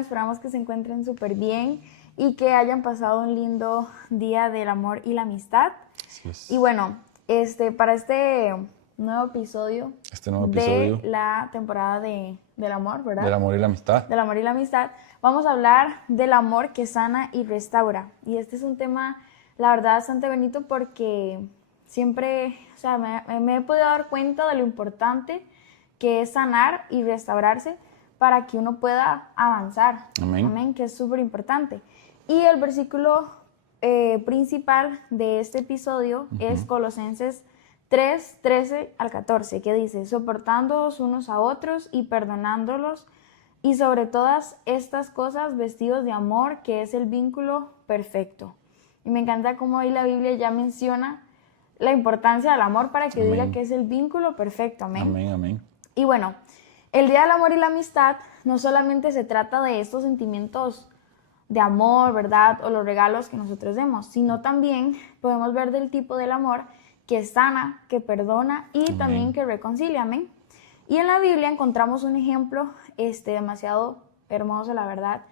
Esperamos que se encuentren súper bien y que hayan pasado un lindo día del amor y la amistad. Así es. Y bueno, para este nuevo episodio, de la temporada del amor, ¿verdad? Del amor y la amistad. Del amor y la amistad. Vamos a hablar del amor que sana y restaura. Y este es un tema, la verdad, bastante bonito porque siempre, o sea, me he podido dar cuenta de lo importante que es sanar y restaurarse para que uno pueda avanzar. Amén. Amén, que es súper importante. Y el versículo principal de este episodio es Colosenses 3, 13 al 14, que dice: soportándoos unos a otros y perdonándolos, y sobre todas estas cosas vestidos de amor, que es el vínculo perfecto. Y me encanta cómo ahí la Biblia ya menciona la importancia del amor para que diga que es el vínculo perfecto. Amén. Amén, amén. Y bueno, el Día del Amor y la Amistad no solamente se trata de estos sentimientos de amor, ¿verdad? O los regalos que nosotros demos, sino también podemos ver del tipo del amor que sana, que perdona y amén. También que reconcilia. Amén. Y en la Biblia encontramos un ejemplo demasiado hermoso, la verdad,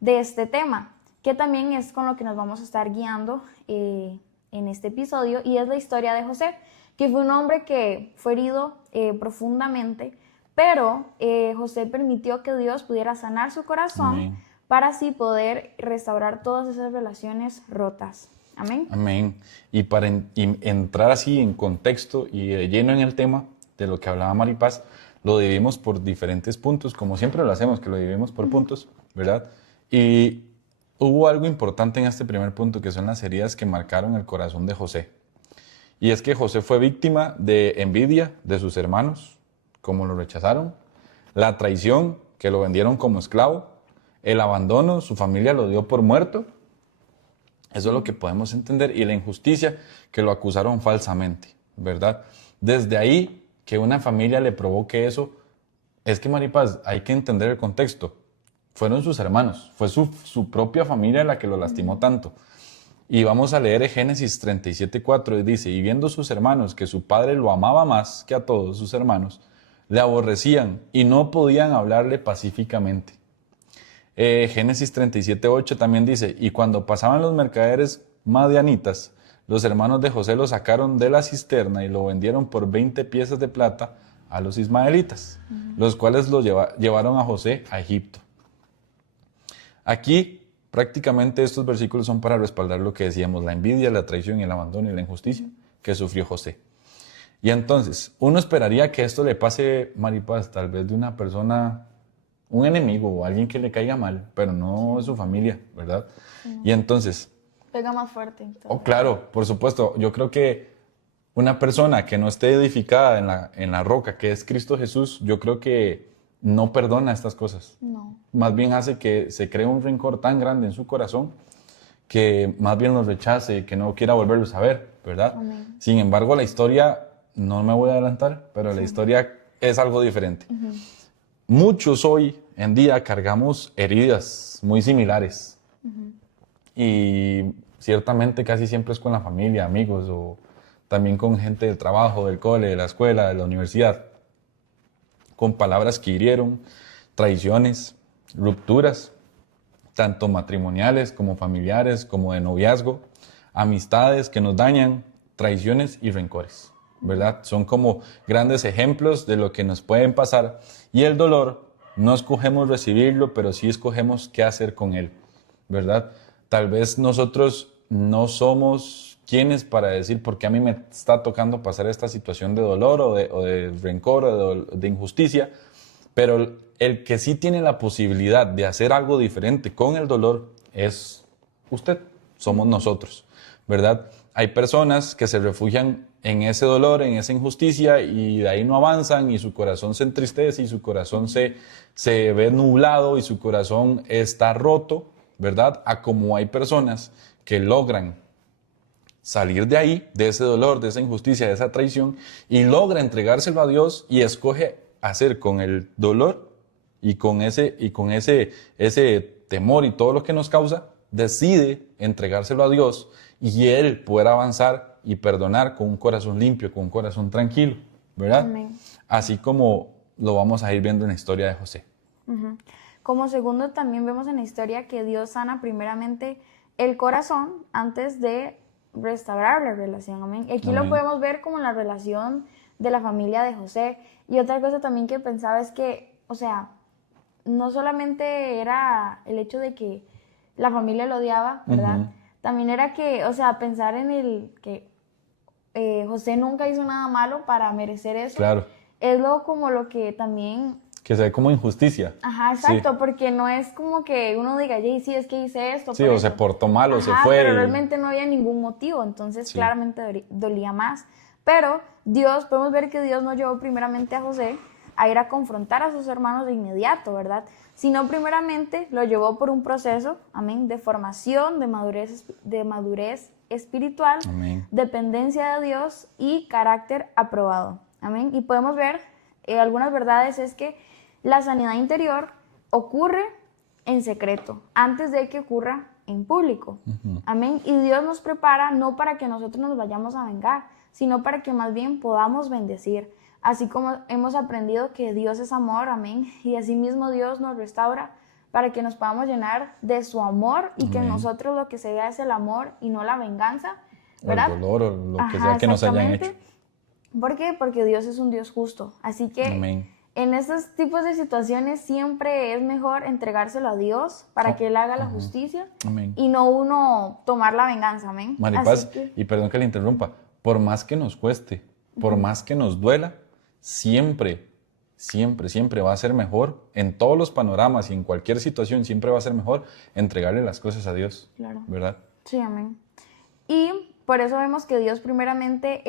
de este tema, que también es con lo que nos vamos a estar guiando en este episodio, y es la historia de José, que fue un hombre que fue herido profundamente, pero José permitió que Dios pudiera sanar su corazón. Amén. Para así poder restaurar todas esas relaciones rotas. Amén. Amén. Y para entrar así en contexto y de lleno en el tema de lo que hablaba Maripaz, lo dividimos por diferentes puntos, como siempre lo hacemos, que lo dividimos por puntos, ¿verdad? Y hubo algo importante en este primer punto, que son las heridas que marcaron el corazón de José. Y es que José fue víctima de envidia de sus hermanos, como lo rechazaron, la traición, que lo vendieron como esclavo, el abandono, su familia lo dio por muerto. Eso es lo que podemos entender. Y la injusticia, que lo acusaron falsamente, ¿verdad? Desde ahí, que una familia le provoque eso, es que, Maripaz, hay que entender el contexto. Fueron sus hermanos, fue su propia familia la que lo lastimó tanto. Y vamos a leer Génesis 37:4, y dice: y viendo sus hermanos que su padre lo amaba más que a todos sus hermanos, le aborrecían y no podían hablarle pacíficamente. Génesis 37:8 también dice: y cuando pasaban los mercaderes madianitas, los hermanos de José lo sacaron de la cisterna y lo vendieron por 20 piezas de plata a los ismaelitas, los cuales lo llevaron a José a Egipto. Aquí prácticamente estos versículos son para respaldar lo que decíamos: la envidia, la traición, el abandono y la injusticia que sufrió José. Y entonces, uno esperaría que esto le pase, Maripaz, tal vez de una persona, un enemigo o alguien que le caiga mal, pero no es su familia, ¿verdad? Y entonces... pega más fuerte. Oh, claro, por supuesto. Yo creo que una persona que no esté edificada en la roca, que es Cristo Jesús, yo creo que no perdona estas cosas. No. Más bien hace que se cree un rencor tan grande en su corazón que más bien los rechace, que no quiera volverlos a ver, ¿verdad? Amén. Sin embargo, la historia, no me voy a adelantar, pero la historia es algo diferente. Muchos hoy en día cargamos heridas muy similares. Y ciertamente casi siempre es con la familia, amigos, o también con gente del trabajo, del cole, de la escuela, de la universidad. Con palabras que hirieron, traiciones, rupturas, tanto matrimoniales como familiares, como de noviazgo, amistades que nos dañan, traiciones y rencores, ¿verdad? Son como grandes ejemplos de lo que nos pueden pasar. Y el dolor, no escogemos recibirlo, pero sí escogemos qué hacer con él, ¿verdad? Tal vez nosotros no somos quienes para decir por qué a mí me está tocando pasar esta situación de dolor o de rencor o de injusticia, pero el que sí tiene la posibilidad de hacer algo diferente con el dolor es usted, somos nosotros, ¿verdad? Hay personas que se refugian en ese dolor, en esa injusticia, y de ahí no avanzan, y su corazón se entristece, y su corazón se ve nublado, y su corazón está roto, ¿verdad? A como hay personas que logran salir de ahí, de ese dolor, de esa injusticia, de esa traición, y logra entregárselo a Dios y escoge hacer con el dolor y con ese temor y todo lo que nos causa, decide entregárselo a Dios y Él poder avanzar y perdonar con un corazón limpio, con un corazón tranquilo, ¿verdad? Amén. Así como lo vamos a ir viendo en la historia de José. como segundo también vemos en la historia que Dios sana primeramente el corazón antes de restaurar la relación, amén. Y aquí lo Amén. podemos ver como la relación de la familia de José. Y otra cosa también que pensaba es que, o sea, no solamente era el hecho de que la familia lo odiaba, ¿verdad? Ujú. También era que, o sea, pensar en el que José nunca hizo nada malo para merecer eso. Claro. Es como lo que también... Que se ve como injusticia. Ajá, Sí. exacto, porque no es como que uno diga, "Yey, sí, es que hice esto". Sí, por o se eso". portó mal o se Ajá, fue. pero y- realmente no había ningún motivo, entonces Sí. claramente dolía más. Pero Dios, podemos ver que Dios no llevó primeramente a José a ir a confrontar a sus hermanos de inmediato, ¿verdad? Sino primeramente lo llevó por un proceso, amén, de formación, de madurez espiritual, Amén. dependencia de Dios y carácter aprobado, amén. Y podemos ver algunas verdades es que la sanidad interior ocurre en secreto, antes de que ocurra en público. Amén. Y Dios nos prepara no para que nosotros nos vayamos a vengar, sino para que más bien podamos bendecir. Así como hemos aprendido que Dios es amor, amén. Y asimismo Dios nos restaura para que nos podamos llenar de su amor y que en Amén. nosotros lo que se vea es el amor y no la venganza, O el ¿verdad? dolor o lo que Ajá, sea que nos hayan exactamente. hecho. ¿Por qué? Porque Dios es un Dios justo. Así que Amén. en estos tipos de situaciones siempre es mejor entregárselo a Dios para que Él haga la justicia Amén. y no uno tomar la venganza, amén. Maripaz, Así que, y perdón que le interrumpa, por más que nos cueste, por más que nos duela, siempre, siempre, siempre va a ser mejor en todos los panoramas y en cualquier situación, siempre va a ser mejor entregarle las cosas a Dios. Claro. ¿Verdad? sí, amén. Y por eso vemos que Dios primeramente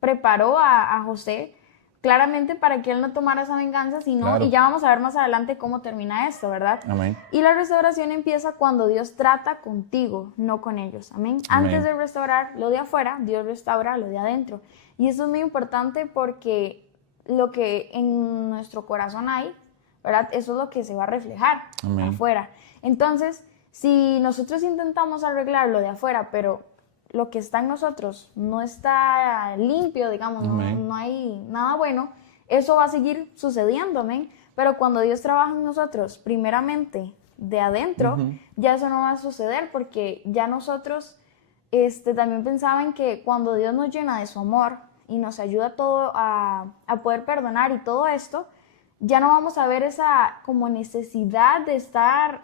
preparó a José claramente para que él no tomara esa venganza, sino, Claro. y ya vamos a ver más adelante cómo termina esto, ¿verdad? Amén. Y la restauración empieza cuando Dios trata contigo, no con ellos. Amén. Amén. Antes de restaurar lo de afuera, Dios restaura lo de adentro. Y eso es muy importante porque lo que en nuestro corazón hay, ¿verdad? Eso es lo que se va a reflejar Amén. afuera. Entonces, si nosotros intentamos arreglar lo de afuera, pero lo que está en nosotros no está limpio, digamos, Amén. no hay nada bueno, eso va a seguir sucediendo, amén. Pero cuando Dios trabaja en nosotros, primeramente de adentro, ya eso no va a suceder porque ya nosotros también pensaban que cuando Dios nos llena de su amor y nos ayuda todo a poder perdonar y todo esto, ya no vamos a ver esa como necesidad de estar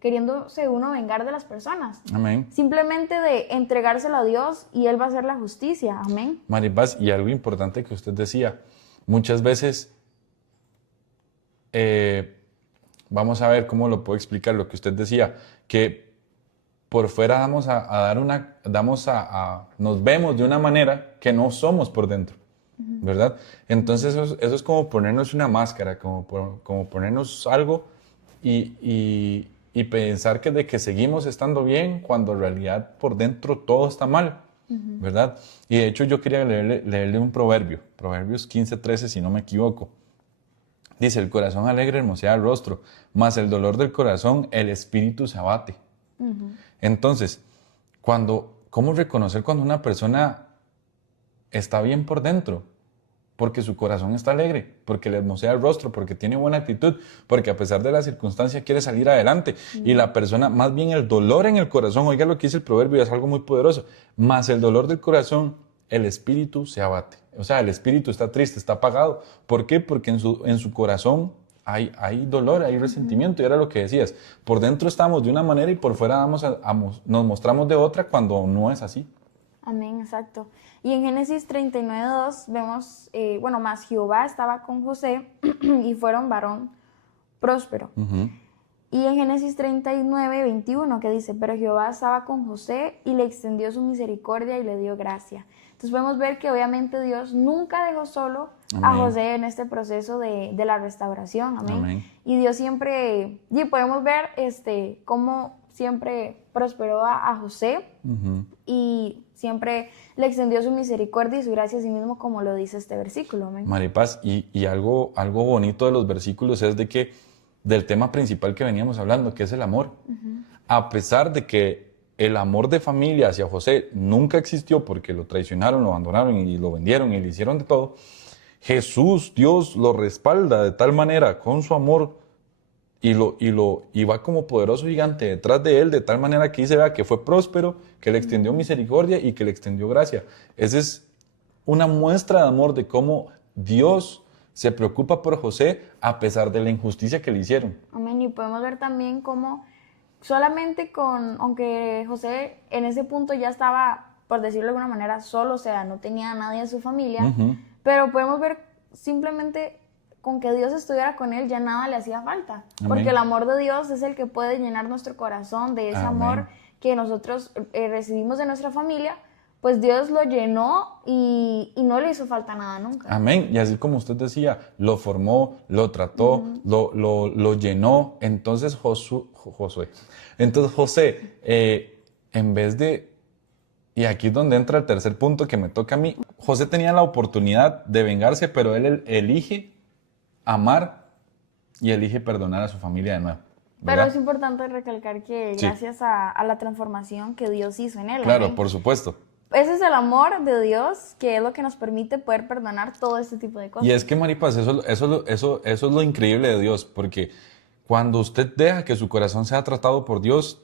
queriéndose uno vengar de las personas. Amén. Simplemente de entregárselo a Dios y Él va a hacer la justicia. Amén. Maripaz, y algo importante que usted decía, muchas veces, vamos a ver cómo lo puedo explicar, lo que usted decía, que por fuera nos vemos de una manera que no somos por dentro, ¿verdad? Entonces eso es como ponernos una máscara, como ponernos algo y pensar de que seguimos estando bien cuando en realidad por dentro todo está mal, ¿verdad? Y de hecho yo quería leerle un proverbio, Proverbios 15:13 si no me equivoco. Dice, el corazón alegre hermosea el rostro, mas el dolor del corazón el espíritu se abate. Entonces, ¿cómo reconocer cuando una persona está bien por dentro? Porque su corazón está alegre, porque le hermosea el rostro, porque tiene buena actitud, porque a pesar de la circunstancia quiere salir adelante. Y la persona, más bien el dolor en el corazón, oiga lo que dice el proverbio, es algo muy poderoso, más el dolor del corazón, el espíritu se abate. O sea, el espíritu está triste, está apagado. ¿Por qué? Porque en su corazón hay dolor, hay resentimiento, y era lo que decías. Por dentro estamos de una manera y por fuera nos mostramos de otra cuando no es así. Amén, exacto. Y en Génesis 39:2 vemos, más Jehová estaba con José y fueron varón próspero. Y en Génesis 39:21 que dice, pero Jehová estaba con José y le extendió su misericordia y le dio gracia. Entonces podemos ver que obviamente Dios nunca dejó solo a Amén. José en este proceso de la restauración. Amén. Amén. Y Dios siempre, y podemos ver cómo siempre prosperó a José y siempre le extendió su misericordia y su gracia a sí mismo, como lo dice este versículo. Amén. Maripaz, y algo bonito de los versículos es del tema principal que veníamos hablando, que es el amor. A pesar de que el amor de familia hacia José nunca existió porque lo traicionaron, lo abandonaron y lo vendieron y le hicieron de todo, Jesús, Dios, lo respalda de tal manera con su amor y va como poderoso gigante detrás de él, de tal manera que dice, vea, que fue próspero, que le extendió misericordia y que le extendió gracia. Esa es una muestra de amor de cómo Dios se preocupa por José a pesar de la injusticia que le hicieron. Amén. Y podemos ver también cómo solamente aunque José en ese punto ya estaba, por decirlo de alguna manera, solo, o sea, no tenía a nadie en su familia, pero podemos ver simplemente con que Dios estuviera con él, ya nada le hacía falta. Amén. Porque el amor de Dios es el que puede llenar nuestro corazón de ese Amén. amor que nosotros recibimos de nuestra familia, pues Dios lo llenó y no le hizo falta nada nunca. Amén. Y así como usted decía, lo formó, lo trató, lo llenó. Entonces José, en vez de, y aquí es donde entra el tercer punto que me toca a mí, José tenía la oportunidad de vengarse, pero él elige amar y elige perdonar a su familia de nuevo. Pero ¿verdad? es importante recalcar que Sí. gracias a la transformación que Dios hizo en él. Claro, amén. por supuesto. Ese es el amor de Dios, que es lo que nos permite poder perdonar todo este tipo de cosas. Y es que, Maripas, eso es lo increíble de Dios, porque cuando usted deja que su corazón sea tratado por Dios,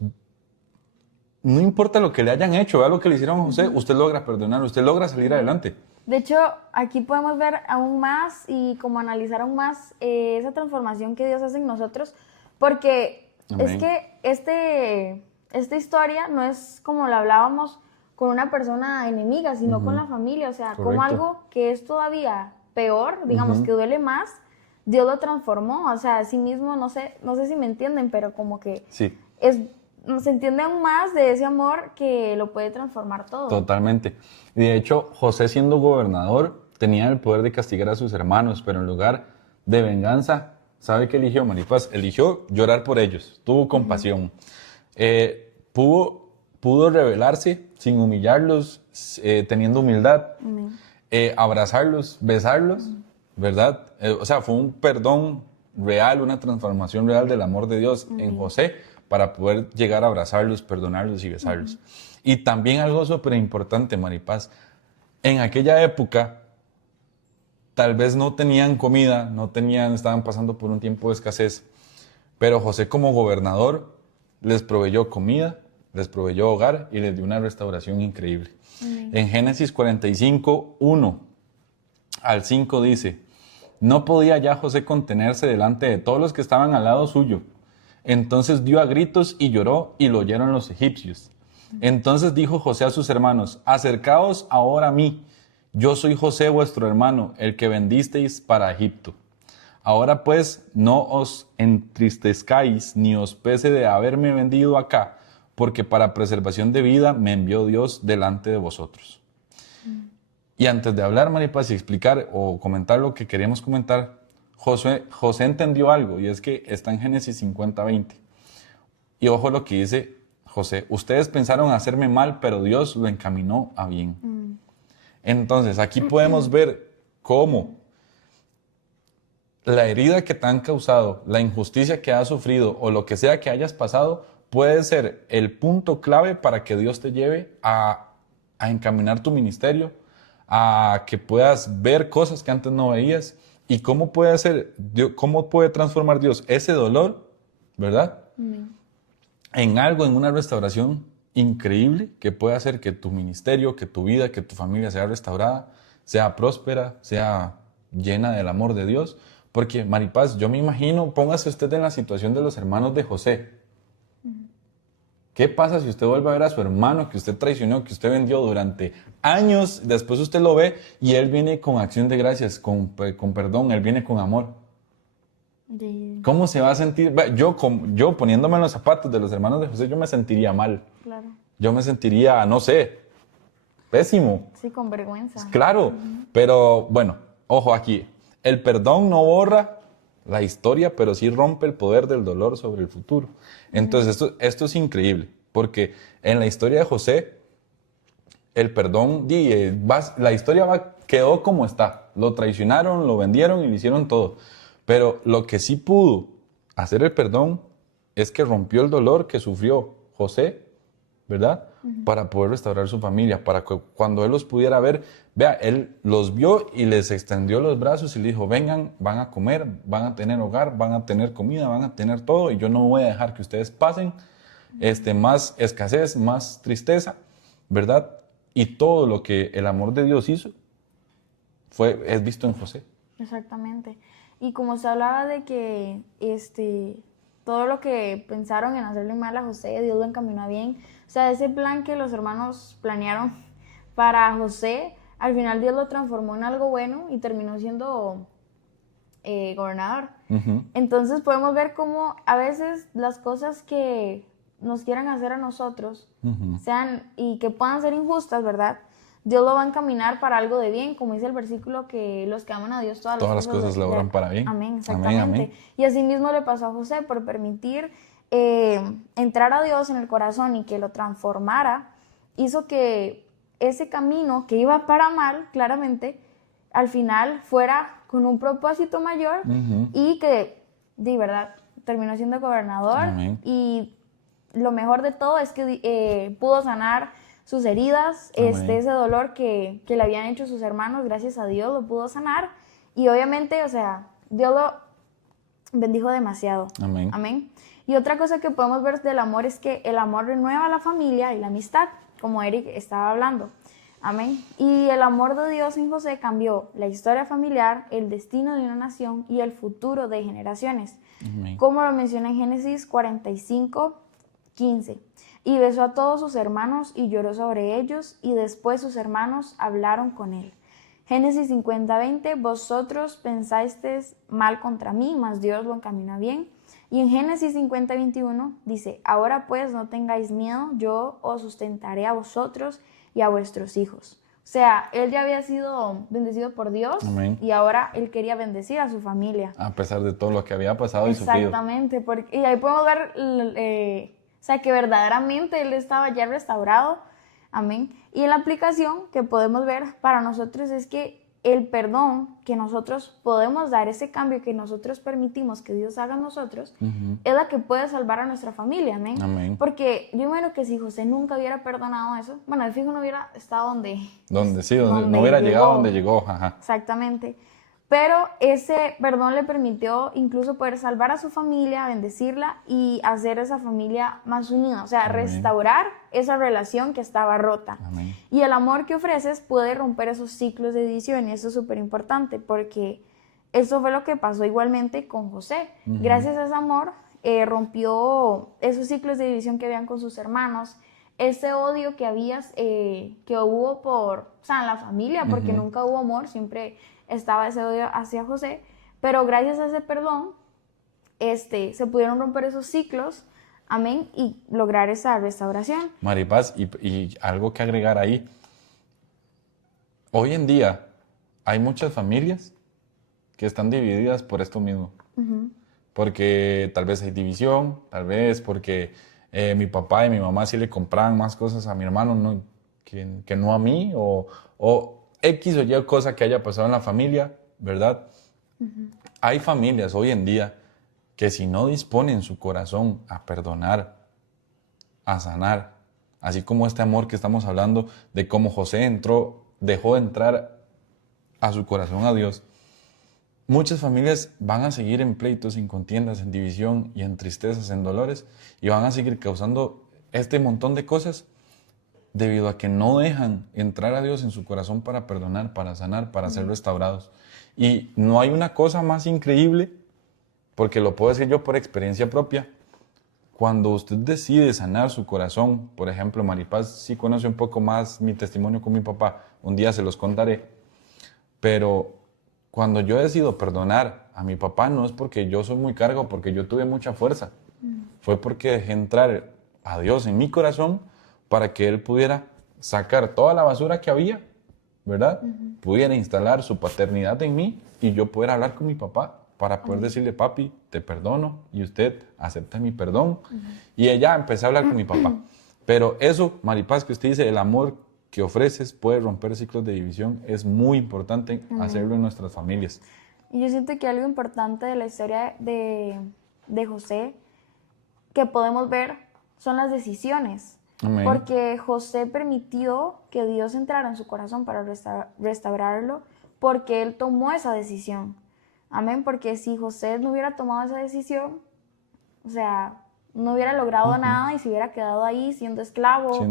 no importa lo que le hayan hecho, vea lo que le hicieron a José, usted logra perdonar, usted logra salir adelante. De hecho, aquí podemos ver aún más y como analizar aún más esa transformación que Dios hace en nosotros, porque Amén. es que esta historia no es como la hablábamos con una persona enemiga, sino con la familia, o sea, como Correcto. algo que es todavía peor, digamos, que duele más, Dios lo transformó, o sea, a sí mismo, no sé si me entienden, pero como que Sí, se entiende aún más de ese amor que lo puede transformar todo. totalmente. Y de hecho, José siendo gobernador tenía el poder de castigar a sus hermanos, pero en lugar de venganza, ¿sabe qué eligió, Maripaz? Eligió llorar por ellos, tuvo compasión. Pudo rebelarse sin humillarlos, teniendo humildad, abrazarlos, besarlos, ¿verdad? O sea, fue un perdón real, una transformación real del amor de Dios en José para poder llegar a abrazarlos, perdonarlos y besarlos. Y también algo súper importante, Maripaz, en aquella época tal vez no tenían comida, estaban pasando por un tiempo de escasez, pero José como gobernador les proveyó comida, les proveyó hogar y les dio una restauración increíble. En Génesis 45, 1 al 5 dice, no podía ya José contenerse delante de todos los que estaban al lado suyo. Entonces dio a gritos y lloró y lo oyeron los egipcios. Entonces dijo José a sus hermanos, acercaos ahora a mí. Yo soy José vuestro hermano, el que vendisteis para Egipto. Ahora pues no os entristezcáis ni os pese de haberme vendido acá, porque para preservación de vida me envió Dios delante de vosotros. Y antes de hablar, Maripaz, y explicar o comentar lo que queríamos comentar, José entendió algo, y es que está en Génesis 50, 20. Y ojo lo que dice José, ustedes pensaron hacerme mal, pero Dios lo encaminó a bien. Entonces, aquí podemos ver cómo la herida que te han causado, la injusticia que has sufrido o lo que sea que hayas pasado, puede ser el punto clave para que Dios te lleve a encaminar tu ministerio, a que puedas ver cosas que antes no veías. ¿Y cómo puede transformar Dios ese dolor, verdad? En algo, en una restauración increíble que puede hacer que tu ministerio, que tu vida, que tu familia sea restaurada, sea próspera, sea llena del amor de Dios. Porque, Maripaz, yo me imagino, póngase usted en la situación de los hermanos de José. ¿Qué pasa si usted vuelve a ver a su hermano que usted traicionó, que usted vendió durante años? Después usted lo ve y él viene con acción de gracias, con perdón, él viene con amor. ¿Cómo se va a sentir? Yo poniéndome en los zapatos de los hermanos de José, yo me sentiría mal. Claro. Yo me sentiría, no sé, pésimo. Sí, con vergüenza. Claro, pero bueno, ojo aquí. El perdón no borra la historia, pero sí rompe el poder del dolor sobre el futuro. Entonces, esto es increíble, porque en la historia de José, el perdón, la historia quedó como está. Lo traicionaron, lo vendieron y le hicieron todo. Pero lo que sí pudo hacer el perdón es que rompió el dolor que sufrió José ¿verdad? Para poder restaurar su familia, para que cuando él los pudiera ver, vea, él los vio y les extendió los brazos y le dijo, vengan, van a comer, van a tener hogar, van a tener comida, van a tener todo, y yo no voy a dejar que ustedes pasen más escasez, más tristeza, ¿verdad? Y todo lo que el amor de Dios hizo es visto en José. Exactamente. Y como se hablaba de que todo lo que pensaron en hacerle mal a José, Dios lo encaminó a bien. O sea, ese plan que los hermanos planearon para José, al final Dios lo transformó en algo bueno y terminó siendo gobernador. Entonces podemos ver cómo a veces las cosas que nos quieran hacer a nosotros sean y que puedan ser injustas, ¿verdad? Dios lo va a encaminar para algo de bien, como dice el versículo, que los que aman a Dios todas las cosas lo obran para bien. Amén, exactamente. Amén. Y así mismo le pasó a José por permitir entrar a Dios en el corazón y que lo transformara, hizo que ese camino que iba para mal, claramente, al final fuera con un propósito mayor y que, de verdad, terminó siendo gobernador. Amén. Y lo mejor de todo es que pudo sanar sus heridas, ese dolor que le habían hecho sus hermanos, gracias a Dios lo pudo sanar. Y obviamente, o sea, Dios lo bendijo demasiado. Amén. Amén. Y otra cosa que podemos ver del amor es que el amor renueva la familia y la amistad, como Eric estaba hablando. Amén. Y el amor de Dios en José cambió la historia familiar, el destino de una nación y el futuro de generaciones. Amén. Como lo menciona en Génesis 45:15. Y besó a todos sus hermanos y lloró sobre ellos, y después sus hermanos hablaron con él. Génesis 50:20, vosotros pensasteis mal contra mí, mas Dios lo encamina bien. Y en Génesis 50:21 dice, ahora pues no tengáis miedo, yo os sustentaré a vosotros y a vuestros hijos. O sea, él ya había sido bendecido por Dios. Amén. Y ahora él quería bendecir a su familia. A pesar de todo lo que había pasado y sufrido. Exactamente, y ahí podemos ver o sea, que verdaderamente él estaba ya restaurado. Amén. Y en la aplicación que podemos ver para nosotros es que el perdón que nosotros podemos dar, ese cambio que nosotros permitimos que Dios haga en nosotros, es la que puede salvar a nuestra familia. Amén. Amén. Porque yo imagino que si José nunca hubiera perdonado eso, bueno, el fijo no hubiera estado donde no hubiera llegado donde llegó. Ajá. Exactamente. Pero ese perdón le permitió incluso poder salvar a su familia, bendecirla y hacer esa familia más unida. O sea, amén, restaurar esa relación que estaba rota. Amén. Y el amor que ofreces puede romper esos ciclos de división y eso es súper importante porque eso fue lo que pasó igualmente con José. Gracias a ese amor rompió esos ciclos de división que habían con sus hermanos, ese odio que hubo en la familia, porque nunca hubo amor, siempre estaba ese odio hacia José, pero gracias a ese perdón, se pudieron romper esos ciclos, amén, y lograr esa restauración. Maripaz, y algo que agregar ahí, hoy en día hay muchas familias que están divididas por esto mismo, porque tal vez hay división, tal vez porque mi papá y mi mamá sí le compraban más cosas a mi hermano que no a mí, o X o Y cosa que haya pasado en la familia, ¿verdad? Hay familias hoy en día que si no disponen su corazón a perdonar, a sanar, así como este amor que estamos hablando de cómo José dejó de entrar a su corazón a Dios, muchas familias van a seguir en pleitos, en contiendas, en división y en tristezas, en dolores, y van a seguir causando este montón de cosas debido a que no dejan entrar a Dios en su corazón para perdonar, para sanar, para ser restaurados. Y no hay una cosa más increíble, porque lo puedo decir yo por experiencia propia, cuando usted decide sanar su corazón, por ejemplo, Maripaz sí conoce un poco más mi testimonio con mi papá, un día se los contaré, pero cuando yo decido perdonar a mi papá no es porque yo soy muy cargo, porque yo tuve mucha fuerza, fue porque dejé entrar a Dios en mi corazón para que Él pudiera sacar toda la basura que había, ¿verdad? Pudiera instalar su paternidad en mí y yo poder hablar con mi papá para poder decirle, papi, te perdono y usted acepta mi perdón. Y ella empecé a hablar con mi papá. Pero eso, Maripaz, que usted dice, el amor que ofreces puede romper ciclos de división, es muy importante hacerlo en nuestras familias. Y yo siento que algo importante de la historia de José que podemos ver son las decisiones. Amén. Porque José permitió que Dios entrara en su corazón para restaurarlo, porque él tomó esa decisión. Amén, porque si José no hubiera tomado esa decisión, o sea, no hubiera logrado nada y se hubiera quedado ahí siendo esclavo,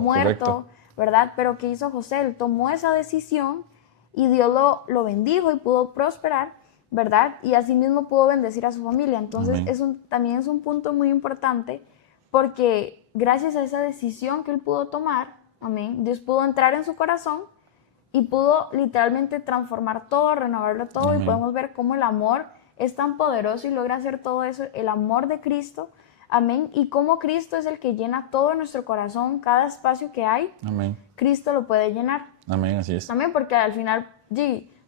muerto, correcto. ¿verdad? Pero ¿qué hizo José? Él tomó esa decisión y Dios lo bendijo y pudo prosperar, ¿verdad? Y asimismo pudo bendecir a su familia. Entonces, también es un punto muy importante porque gracias a esa decisión que él pudo tomar, amén, Dios pudo entrar en su corazón y pudo literalmente transformar todo, renovarlo todo. Amén. Y podemos ver cómo el amor es tan poderoso y logra hacer todo eso, el amor de Cristo, amén, y cómo Cristo es el que llena todo nuestro corazón, cada espacio que hay, amén, Cristo lo puede llenar. Amén, así es. Amén, porque al final,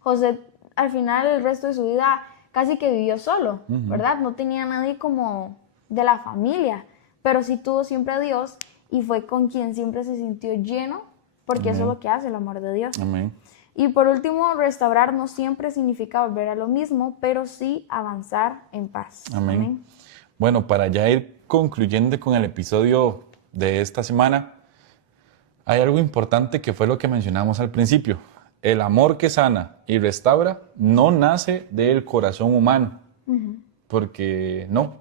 José, al final el resto de su vida casi que vivió solo, ¿verdad? No tenía nadie como de la familia, pero sí tuvo siempre a Dios y fue con quien siempre se sintió lleno, porque eso es lo que hace el amor de Dios. Amén. Y por último, restaurar no siempre significa volver a lo mismo, pero sí avanzar en paz. Amén. Amén. Bueno, para ya ir concluyendo con el episodio de esta semana, hay algo importante que fue lo que mencionamos al principio. El amor que sana y restaura no nace del corazón humano, porque no.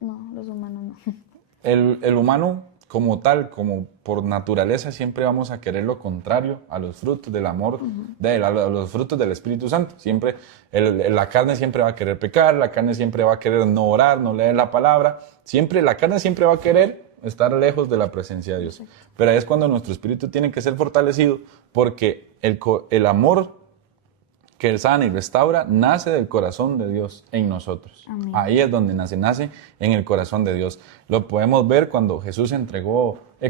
No, los humanos no. El humano como tal, como por naturaleza, siempre vamos a querer lo contrario a los frutos del amor, a los frutos del Espíritu Santo. Siempre, la carne siempre va a querer pecar, la carne siempre va a querer no orar, no leer la palabra. La carne siempre va a querer estar lejos de la presencia de Dios. Pero ahí es cuando nuestro espíritu tiene que ser fortalecido, porque el amor que sana y restaura nace del corazón de Dios en nosotros. Amén. Ahí es donde nace en el corazón de Dios. Lo podemos ver cuando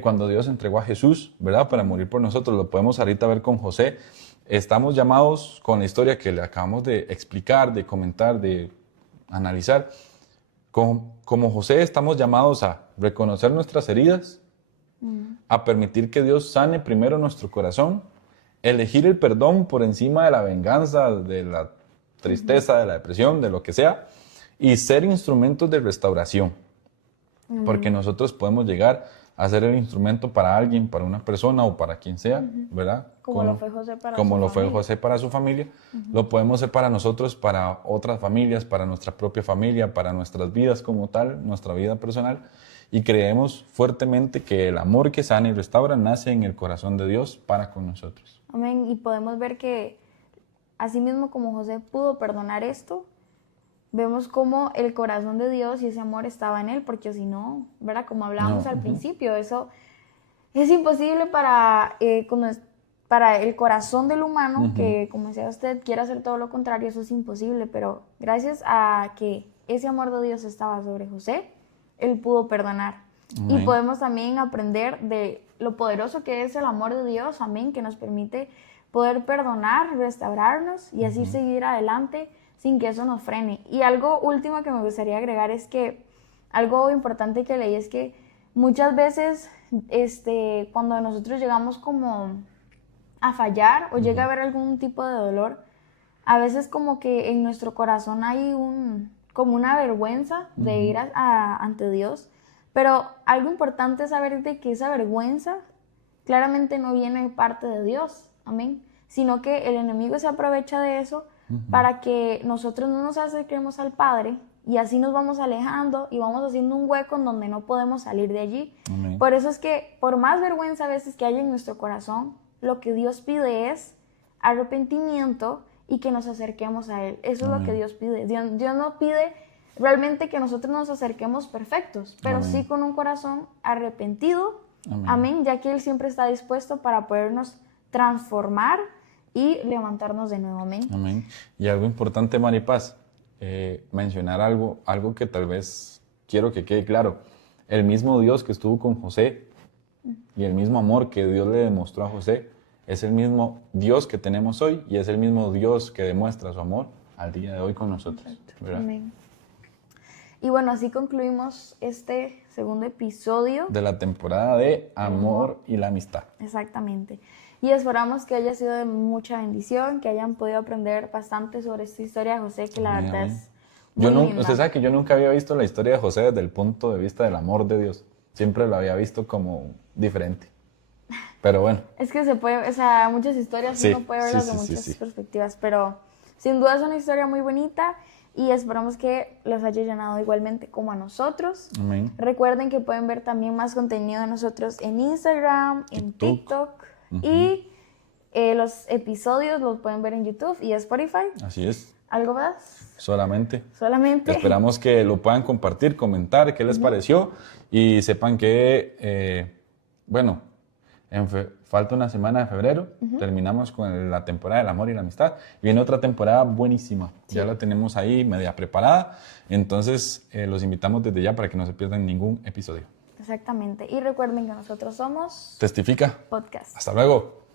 cuando Dios entregó a Jesús, ¿verdad? Para morir por nosotros. Lo podemos ahorita ver con José. Estamos llamados, con la historia que le acabamos de explicar, de comentar, de analizar, como José estamos llamados a reconocer nuestras heridas, a permitir que Dios sane primero nuestro corazón, elegir el perdón por encima de la venganza, de la tristeza, de la depresión, de lo que sea, y ser instrumentos de restauración. Porque nosotros podemos llegar a ser el instrumento para alguien, para una persona o para quien sea, ¿verdad? Como lo fue José para su familia. Lo podemos ser para nosotros, para otras familias, para nuestra propia familia, para nuestras vidas como tal, nuestra vida personal. Y creemos fuertemente que el amor que sana y restaura nace en el corazón de Dios para con nosotros. Amén. Y podemos ver que así mismo como José pudo perdonar esto, vemos cómo el corazón de Dios y ese amor estaba en él, porque si no, ¿verdad? Como hablábamos al principio, eso es imposible para el corazón del humano, que como decía usted, quiere hacer todo lo contrario, eso es imposible, pero gracias a que ese amor de Dios estaba sobre José, él pudo perdonar. Amén. Y podemos también aprender de lo poderoso que es el amor de Dios, amén, que nos permite poder perdonar, restaurarnos y así seguir adelante sin que eso nos frene. Y algo último que me gustaría agregar es que algo importante que leí es que muchas veces cuando nosotros llegamos como a fallar o llega a haber algún tipo de dolor, a veces como que en nuestro corazón hay como una vergüenza de ir ante Dios. Pero algo importante es saber de que esa vergüenza claramente no viene de parte de Dios, amén, sino que el enemigo se aprovecha de eso para que nosotros no nos acerquemos al Padre y así nos vamos alejando y vamos haciendo un hueco en donde no podemos salir de allí. Amén. Por eso es que por más vergüenza a veces que haya en nuestro corazón, lo que Dios pide es arrepentimiento y que nos acerquemos a Él. Eso es lo que Dios pide. Dios no pide realmente que nosotros nos acerquemos perfectos, pero sí con un corazón arrepentido, amén, ya que Él siempre está dispuesto para podernos transformar y levantarnos de nuevo, amén. Amén. Y algo importante, Maripaz, mencionar algo que tal vez quiero que quede claro. El mismo Dios que estuvo con José y el mismo amor que Dios le demostró a José es el mismo Dios que tenemos hoy y es el mismo Dios que demuestra su amor al día de hoy con nosotros. ¿Verdad? Amén. Y bueno, así concluimos este segundo episodio de la temporada de Amor y la Amistad. Exactamente. Y esperamos que haya sido de mucha bendición, que hayan podido aprender bastante sobre esta historia de José, que la verdad es muy linda. Usted sabe que yo nunca había visto la historia de José desde el punto de vista del amor de Dios. siempre lo había visto como diferente. Pero bueno. Es que se puede, o sea, muchas historias Sí, uno puede verlas sí, de sí, muchas sí, sí. perspectivas, pero sin duda es una historia muy bonita y esperamos que los haya llenado igualmente como a nosotros. Amén. Recuerden que pueden ver también más contenido de nosotros en Instagram, en TikTok y los episodios los pueden ver en YouTube y Spotify. Así es. ¿Algo más? Solamente. Solamente. Esperamos que lo puedan compartir, comentar qué les pareció y sepan que, bueno, falta una semana de febrero, terminamos con la temporada del amor y la amistad y viene otra temporada buenísima. Ya la tenemos ahí media preparada, entonces los invitamos desde ya para que no se pierdan ningún episodio. Exactamente. Y recuerden que nosotros somos Testifica. Podcast. Hasta luego.